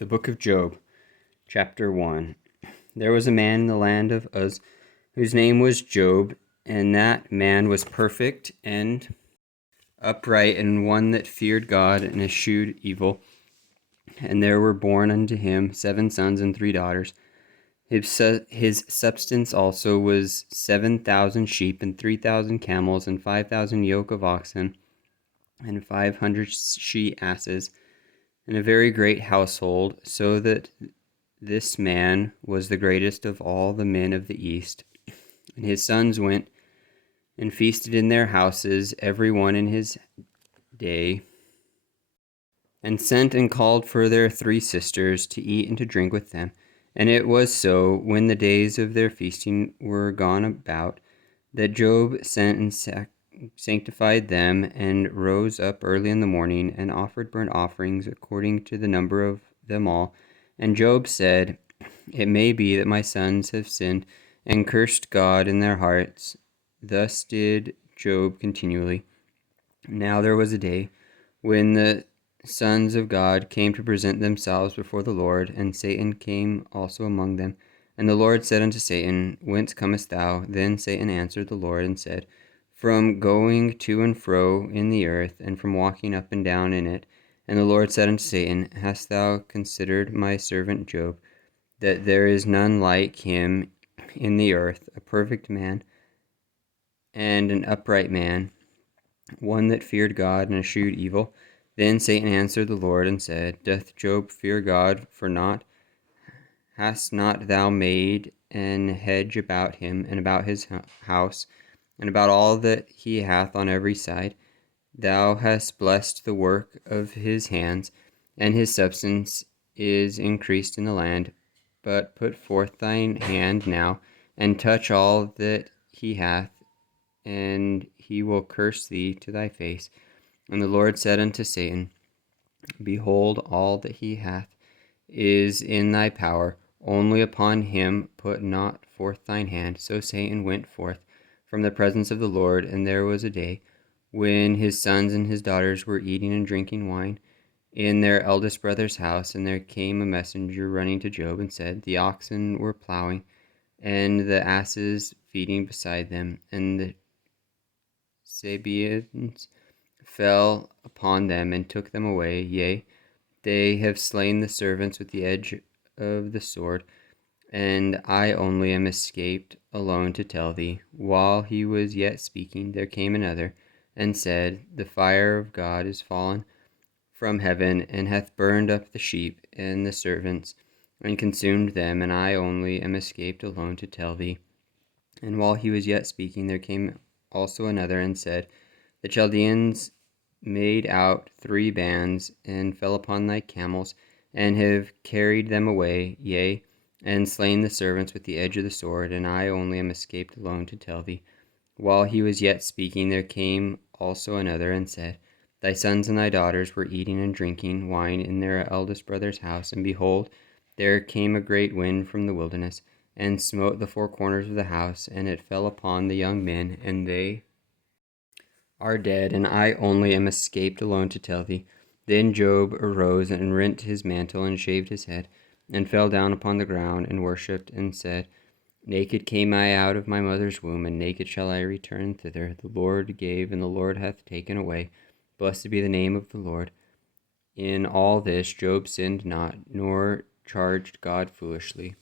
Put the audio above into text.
The Book of Job, Chapter 1. There was a man in the land of Uz, whose name was Job, and that man was perfect and upright, and one that feared God and eschewed evil. And there were born unto him 7 sons and 3 daughters. His substance also was 7,000 sheep, and 3,000 camels, and 5,000 yoke of oxen, and 500 she-asses, and a very great household, so that this man was the greatest of all the men of the east. And his sons went and feasted in their houses, every one in his day, and sent and called for their 3 sisters to eat and to drink with them. And it was so, when the days of their feasting were gone about, that Job sent and sanctified them, and rose up early in the morning, and offered burnt offerings according to the number of them all. And Job said, It may be that my sons have sinned, and cursed God in their hearts. Thus did Job continually. Now there was a day when the sons of God came to present themselves before the Lord, and Satan came also among them. And the Lord said unto Satan, Whence comest thou? Then Satan answered the Lord and said, From going to and fro in the earth, and from walking up and down in it. And the Lord said unto Satan, Hast thou considered my servant Job, that there is none like him in the earth, a perfect man, and an upright man, one that feared God and eschewed evil? Then Satan answered the Lord and said, Doth Job fear God for naught? Hast not thou made an hedge about him, and about his house, and about all that he hath on every side? Thou hast blessed the work of his hands, and his substance is increased in the land. But put forth thine hand now, and touch all that he hath, and he will curse thee to thy face. And the Lord said unto Satan, Behold, all that he hath is in thy power, only upon him put not forth thine hand. So Satan went forth from the presence of the Lord. And there was a day when his sons and his daughters were eating and drinking wine in their eldest brother's house. And there came a messenger running to Job, and said, The oxen were plowing, and the asses feeding beside them, and the Sabeans fell upon them, and took them away. Yea, they have slain the servants with the edge of the sword, and I only am escaped alone to tell thee. While he was yet speaking, there came another, and said, The fire of God is fallen from heaven, and hath burned up the sheep and the servants, and consumed them, and I only am escaped alone to tell thee. And while he was yet speaking, there came also another, and said, The Chaldeans made out 3 bands, and fell upon thy camels, and have carried them away, yea, and slain the servants with the edge of the sword, and I only am escaped alone to tell thee. While he was yet speaking, there came also another, and said, Thy sons and thy daughters were eating and drinking wine in their eldest brother's house, and behold, there came a great wind from the wilderness, and smote the 4 corners of the house, and it fell upon the young men, and they are dead, and I only am escaped alone to tell thee. Then Job arose and rent his mantle, and shaved his head, and fell down upon the ground, and worshipped, and said, Naked came I out of my mother's womb, and naked shall I return thither. The Lord gave, and the Lord hath taken away. Blessed be the name of the Lord. In all this Job sinned not, nor charged God foolishly.